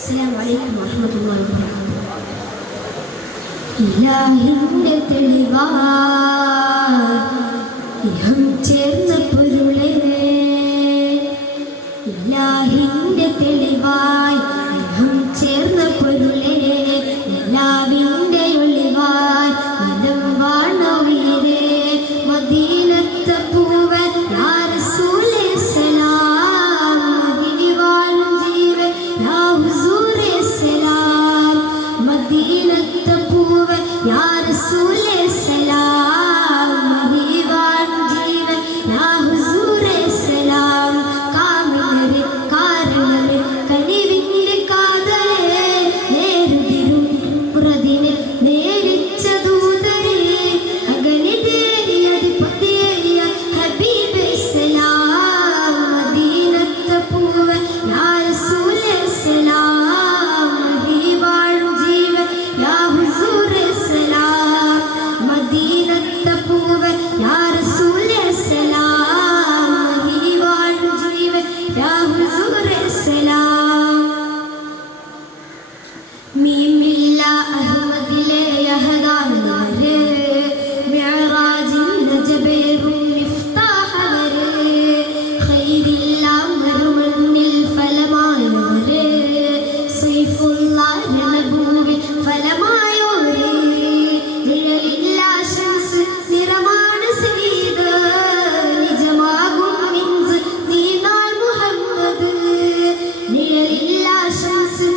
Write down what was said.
അസ്സലാമു അലൈക്കും വറഹ്മത്തുള്ളാഹി വബറകാതുഹു. ഇലാഹിന്റെ തെളിവായി ഇഹം ചേർന്ന പൊരുളേ, ഇലാഹിന്റെ തെളിവായി ഇഹം ചേർന്ന പൊരുളേ, നിലാവിന്റെ ഒളിവായി നിലം വാണ ഉയിരേ, മദീനത്തെ പൂവൻ യാ റസൂലേ സലാം, മദീനയിൽ വാഴും ജീവൻ യാ ഹുസൂരേ സലാം, മദീനത്തെ പൂവൻ യാ റസൂലേ സലാം, മദീനയിൽ വാഴും ജീവൻ യാ ഹുസൂരേ സലാം. കാമിലരെ കാരണരെ കനിവിന്റെ കാതലേ, നേരുതിരും പുറതിനെ നേരിച്ച ദൂതരേ, അഗണിതേറിയ അധിപതിയായ ഹബീബേ സലാം, മദീനത്തെ പൂവൻ യാ റസൂലേ സലാം, മദീനയിൽ വാഴും ജീവൻ യാ ഹുസൂരേ സലാം, മദീനത്തെ പൂവൻ യാ റസൂലേ സലാം, മദീനയിൽ വാഴും ജീവൻ യാ ഹുസൂരേ സലാം. മീമില്ല അഹ്മദിലെ യഹദാനവരെ, മിഅ്റാജിന്റെ ജബേറും മിഫ്താഹവരെ, ഖൈറില്ലാം മറുമണ്ണിൽ ഫലമായവരെ, സൈഫുല്ലാഹ് രണഭൂവിൽ ഫലമായോരേ, നിഴലില്ല ശംസ് നിറമാണ് സയ്യിദ്, നിജമാകും മിൻസ് നീനാൾ മുഹമ്മദ്, നിഴലില്ല ശംസ്